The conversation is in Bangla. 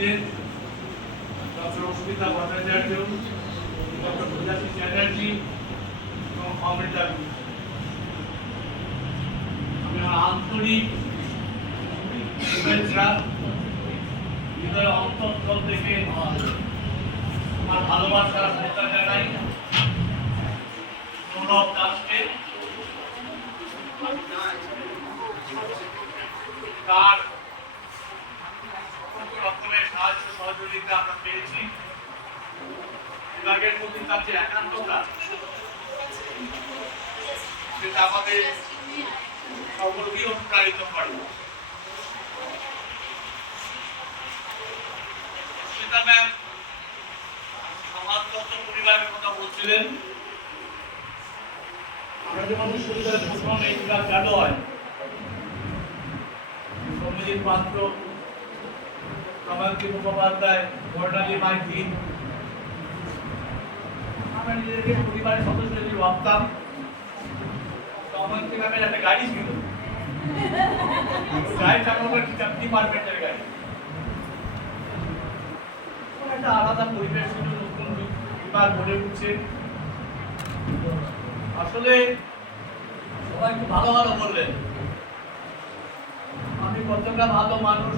ছিলেন ডক্টর অস্মিতা ভট্টাচার্য, ডক্টর প্রজাপতি চ্যাটার্জি এবং অমৃতা। আমি আমার আন্তরিক শুভেচ্ছা হৃদয়ের অন্তঃস্থল থেকে আমার ভালোবাসার শ্রদ্ধা জানাই সৌরভ দাসকে। তার রকমের সাহায্য সহযোগিতা আমরা পেয়েছি। বিভাগের প্রতি তার যে একান্ততা সেটা আমাদের সকলকেই অনুপ্রাণিত করে। শ্বেতা ম্যাম সমাজতন্ত্র পরিবারের কথা বলছিলেন। আমরা যখন বিশ্ববিদ্যালয়ের প্রথম এই বিভাগ চালু হয়, সৌম্যজিৎ পাত্র, কমলদীপ মুখোপাধ্যায়, বর্ণালী মাইতি, আমরা নিজেদেরকে পরিবারের সদস্য হিসেবে ভাবতাম। কমলদীপ ম্যামের একটা গাড়ি ছিল, গাড়ি চালানো ডিপার্টমেন্টের গাড়ি। একটা আলাদা পরিবেশ ছিল, নতুন বিভাগ গড়ে উঠছে। আসলে সবাই খুব ভালো ভালো বললেন, আমি কতটা ভালো মানুষ